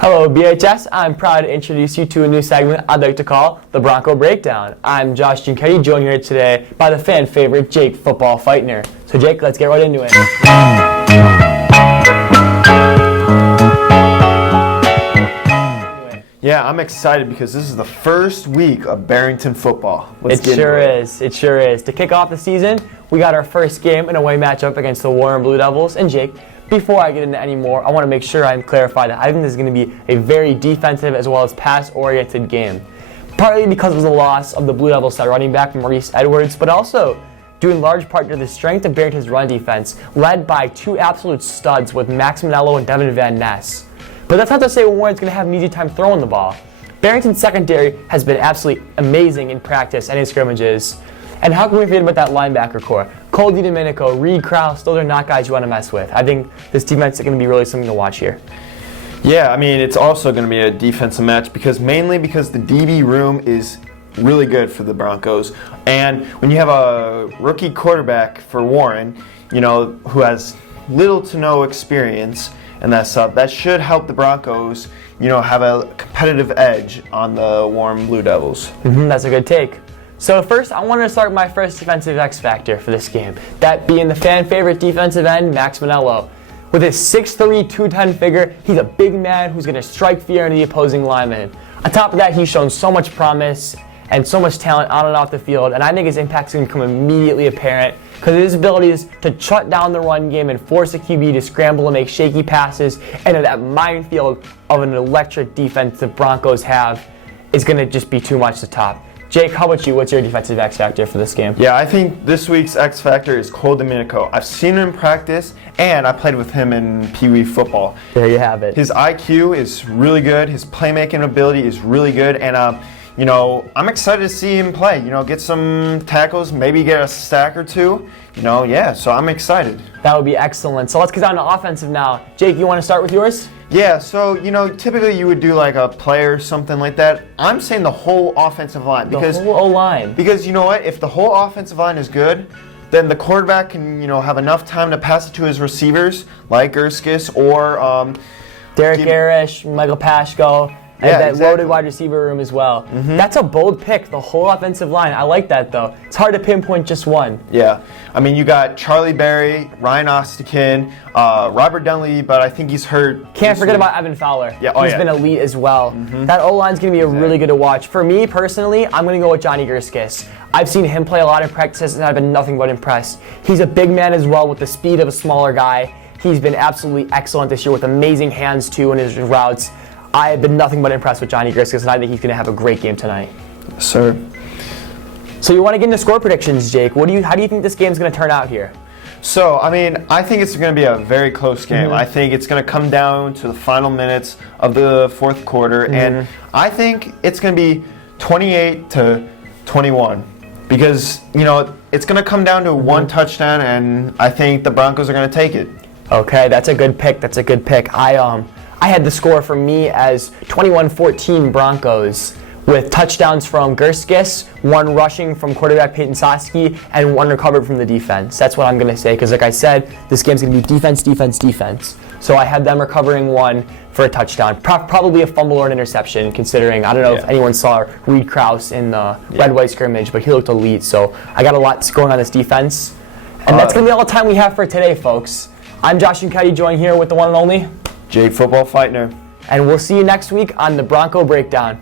Hello BHS, I'm proud to introduce you to a new segment I'd like to call the Bronco Breakdown. I'm Josh Gianchetti, joined here today by the fan favorite Jake Football Feitner. So Jake, let's get right into it. Yeah, I'm excited because this is the first week of Barrington football. It sure is. To kick off the season, we got our first game and away matchup against the Warren Blue Devils. And Jake, before I get into any more, I want to make sure I clarify that I think this is going to be a very defensive as well as pass-oriented game. Partly because of the loss of the Blue Devils star running back Maurice Edwards, but also due in large part to the strength of Barrington's run defense, led by two absolute studs with Max Minello and Devin Van Ness. But that's not to say Warren's going to have an easy time throwing the ball. Barrington's secondary has been absolutely amazing in practice and in scrimmages. And how can we forget about that linebacker core? Cole DiDomenico, Reed Krause, those are not guys you want to mess with. I think this defense is going to be really something to watch here. Yeah, I mean, it's also going to be a defensive match because the DB room is really good for the Broncos. And when you have a rookie quarterback for Warren, who has little to no experience and that stuff, that should help the Broncos, have a competitive edge on the Warren Blue Devils. That's a good take. So first, I wanted to start my first defensive X factor for this game, that being the fan favorite defensive end, Max Minello. With his 6'3", 210 figure, he's a big man who's going to strike fear into the opposing lineman. On top of that, he's shown so much promise and so much talent on and off the field, and I think his impact is going to become immediately apparent because of his abilities to shut down the run game and force a QB to scramble and make shaky passes, and that minefield of an electric defense the Broncos have is going to just be too much to top. Jake, how about you? What's your defensive X factor for this game? Yeah, I think this week's X factor is Cole DiDomenico. I've seen him in practice, and I played with him in Pee Wee football. There you have it. His IQ is really good. His playmaking ability is really good, and I'm excited to see him play. Get some tackles, maybe get a sack or two. So I'm excited. That would be excellent. So let's get down to offensive now. Jake, you want to start with yours? Yeah, so, typically you would do like a play or something like that. I'm saying the whole offensive line. The whole O-line. Because you know what? If the whole offensive line is good, then the quarterback can, have enough time to pass it to his receivers, like Erskis or Derek Arish, Michael Pashko. Yeah, that exactly. loaded wide receiver room as well. That's a bold pick, the whole offensive line. I like that, though. It's hard to pinpoint just one. Yeah. I mean, you got Charlie Berry, Ryan Ostakin, Robert Dunley, but I think he's hurt. Can't forget about Evan Fowler. Yeah. He's been elite as well. That O-line's going to be really good to watch. For me, personally, I'm going to go with Johnny Gerskis. I've seen him play a lot in practices, and I've been nothing but impressed. He's a big man as well with the speed of a smaller guy. He's been absolutely excellent this year with amazing hands, too, in his routes. I have been nothing but impressed with Johnny Gerskis, and I think he's going to have a great game tonight. Sir. So you want to get into score predictions, Jake. How do you think this game's going to turn out here? So, I think it's going to be a very close game. I think it's going to come down to the final minutes of the fourth quarter, and I think it's going to be 28-21 because, it's going to come down to one touchdown, and I think the Broncos are going to take it. Okay, that's a good pick. I had the score for me as 21-14 Broncos with touchdowns from Gerskis, one rushing from quarterback Peyton Sosky, and one recovered from the defense. That's what I'm going to say because, like I said, this game's going to be defense, defense, defense. So I had them recovering one for a touchdown. Probably a fumble or an interception considering, I don't know if anyone saw Reed Krause in the red-white scrimmage, but he looked elite. So I got a lot going on this defense. And that's going to be all the time we have for today, folks. I'm Josh Gianchetti, joined here with the one and only Jake Football Feitner. And we'll see you next week on the Bronco Breakdown.